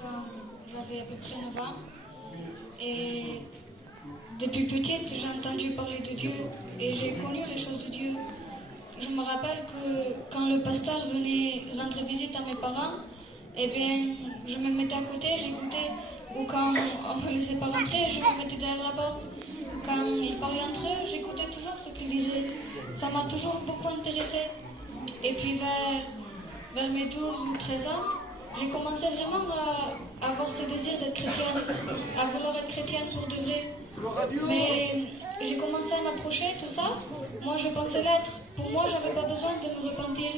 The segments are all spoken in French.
quand j'avais à peu près 9 ans. Et depuis petite, j'ai entendu parler de Dieu et j'ai connu les choses de Dieu. Je me rappelle que quand le pasteur venait rendre visite à mes parents, eh bien, je me mettais à côté, j'écoutais. Ou quand on me laissait pas rentrer, je me mettais derrière la porte. Quand ils parlaient entre eux, j'écoutais toujours ce qu'ils disaient. Ça m'a toujours beaucoup intéressée. Et puis vers mes 12 ou 13 ans, j'ai commencé vraiment à avoir ce désir d'être chrétienne, à vouloir être chrétienne pour de vrai. Mais j'ai commencé à m'approcher, tout ça. Moi, je pensais l'être. Pour moi, j'avais pas besoin de me repentir.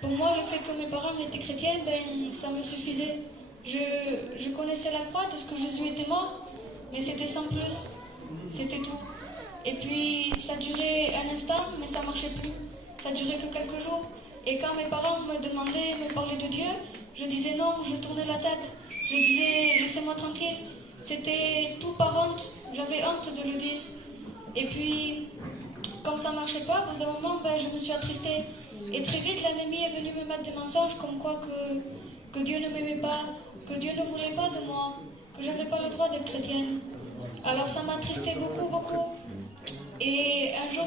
Pour moi, le fait que mes parents étaient chrétiens, ben, ça me suffisait. Je connaissais la croix de ce que Jésus était mort, mais c'était sans plus. C'était tout. Et puis, ça durait un instant, mais ça marchait plus. Ça durait que quelques jours. Et quand mes parents me demandaient, me parlaient de Dieu, je disais non, je tournais la tête. Je disais, laissez-moi tranquille. C'était tout par honte. J'avais honte de le dire. Et puis, comme ça marchait pas, au bout d'un moment, ben, je me suis attristée. Et très vite, l'ennemi est venu me mettre des mensonges comme quoi que Dieu ne m'aimait pas, que Dieu ne voulait pas de moi, que j'avais pas le droit d'être chrétienne. Alors ça m'a attristé beaucoup, beaucoup. Et un jour,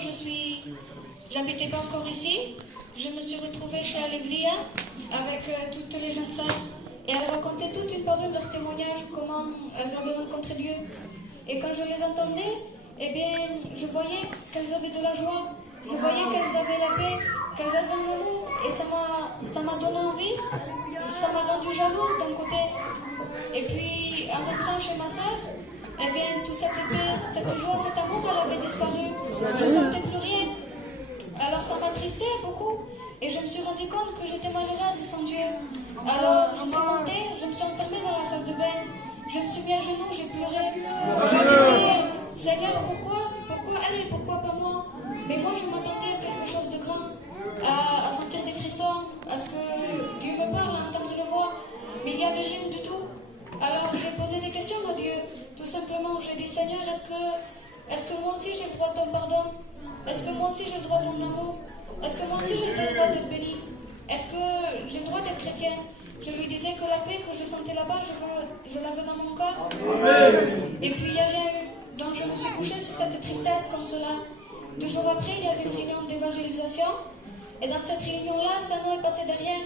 j'habitais pas encore ici. Je me suis retrouvée chez Alegria avec toutes les jeunes sœurs. Et elles racontaient toute une par une leur témoignage, comment elles avaient rencontré Dieu. Et quand je les entendais, eh bien, je voyais qu'elles avaient de la joie. Je voyais qu'elles avaient la paix, qu'elles avaient un amour. Et ça m'a donné envie. Ça m'a rendue jalouse d'un côté. Et puis, en rentrant chez ma sœur, eh bien, toute cette paix, cette joie, cet amour, elle avait disparu. Je ne sentais plus rien. Alors ça m'attristait beaucoup. Et je me suis rendu compte que j'étais malheureuse sans Dieu. Alors je suis montée, je me suis enfermée dans la salle de bain. Je me suis mis à genoux, j'ai pleuré. Je disais, Seigneur, pourquoi elle et pourquoi pas moi? Mais moi je m'attendais à quelque chose de grand, à sentir des frissons, à ce que Dieu me parle, à entendre une voix. Mais il n'y avait rien du tout. Alors j'ai posé des questions à Dieu. Tout simplement, j'ai dit, Seigneur, est-ce que moi aussi j'ai le droit de ton pardon? Est-ce que moi aussi j'ai le droit de ton amour? Est-ce que moi aussi j'ai le droit d'être béni? Est-ce que j'ai le droit d'être chrétienne? Je lui disais que la paix que je sentais là-bas, je l'avais dans mon corps. Et puis il n'y a rien eu. Donc je me suis couchée sur cette tristesse comme cela. 2 jours après, il y avait une réunion d'évangélisation. Et dans cette réunion-là, Sano est passé derrière.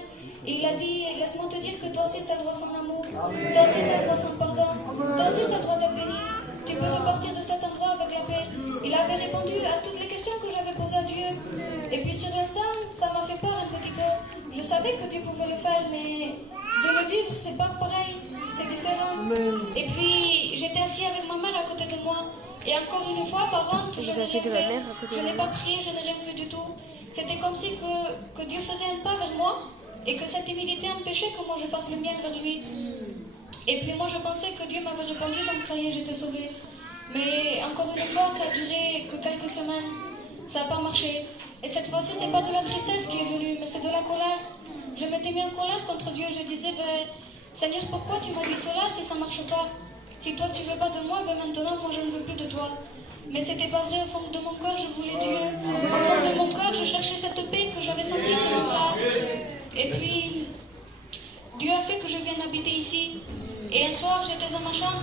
Et il a dit, laisse-moi te dire que toi aussi tu as le droit à son amour. Toi aussi tu as le droit à son pardon. Toi aussi tu as le droit d'être béni. Tu peux repartir de cet endroit avec la paix. Il avait répondu à toutes les questions que j'avais posées à Dieu. Et puis sur l'instant, ça m'a fait peur un petit peu. Je savais que Dieu pouvait le faire, mais de le vivre, c'est pas pareil. C'est différent. Et puis, j'étais assise avec ma mère à côté de moi. Et encore une fois, par honte, je n'ai rien fait. Je n'ai pas prié, je n'ai rien fait du tout. C'était comme si que Dieu faisait un pas vers moi et que cette timidité empêchait que moi je fasse le mien vers lui. Et puis moi je pensais que Dieu m'avait répondu, donc ça y est, j'étais sauvée. Mais encore une fois, ça a duré que quelques semaines. Ça n'a pas marché. Et cette fois-ci, c'est pas de la tristesse qui est venue, mais c'est de la colère. Je m'étais mis en colère contre Dieu. Je disais, Seigneur, pourquoi tu m'as dit cela si ça ne marche pas? Si toi tu veux pas de moi, maintenant moi je ne veux plus de toi. Mais c'était pas vrai, au fond de mon corps, je voulais Dieu. Au fond de mon corps, je cherchais cette paix que j'avais sentie ce jour-là. Et puis, Dieu a fait que je vienne habiter ici. Et un soir, j'étais dans ma chambre.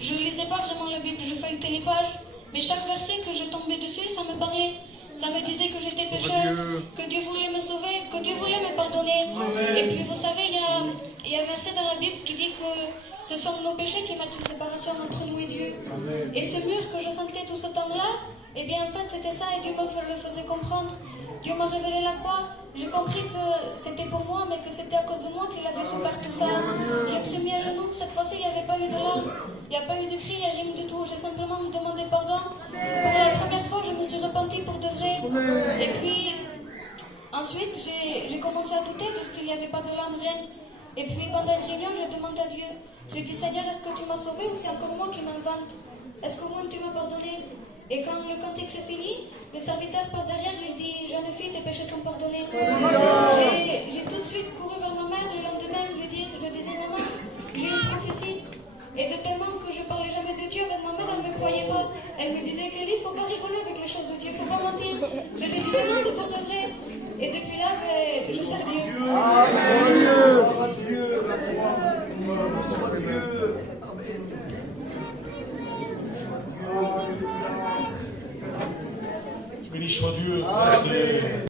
Je ne lisais pas vraiment la Bible, je feuilletais les pages. Mais chaque verset que je tombais dessus, ça me parlait. Ça me disait que j'étais pécheuse, que Dieu voulait me sauver, que Dieu voulait me pardonner. Et puis vous savez, il y a un verset dans la Bible qui dit que ce sont nos péchés qui mettent une séparation entre nous et Dieu. Et ce mur que je sentais tout ce temps-là, eh bien en fait c'était ça et Dieu me le faisait comprendre. Dieu m'a révélé la croix. J'ai compris que c'était pour moi, mais que c'était à cause de moi qu'il a dû souffrir tout ça. Je me suis mis à genoux. Cette fois-ci, il n'y avait pas eu de larmes, il n'y a pas eu de cris, il n'y a rien du tout. J'ai simplement demandé pardon. Pour la première fois, je me suis repentie pour de vrai. Et puis, ensuite, j'ai commencé à douter de ce qu'il n'y avait pas de larmes, rien. Et puis, pendant une réunion, j'ai demandé à Dieu. J'ai dit, Seigneur, est-ce que tu m'as sauvé ou c'est encore moi qui m'invente? Est-ce que moi, tu m'as pardonné? Et quand le cantique se finit, le serviteur passe derrière, il dit, jeune fille, tes péchés sont pardonnés. J'ai tout de suite couru vers ma mère le lendemain, lui dire, je disais, maman, j'ai une prophétie. Et de tellement que je parlais jamais de Dieu avec ma mère, elle ne me croyait pas. Elle me disait, Kelly, il ne faut pas rigoler avec les choses de Dieu, il ne faut pas mentir. Je lui disais, non, c'est pour de vrai. Et depuis là, je sers Dieu. Béni soit Dieu. Merci.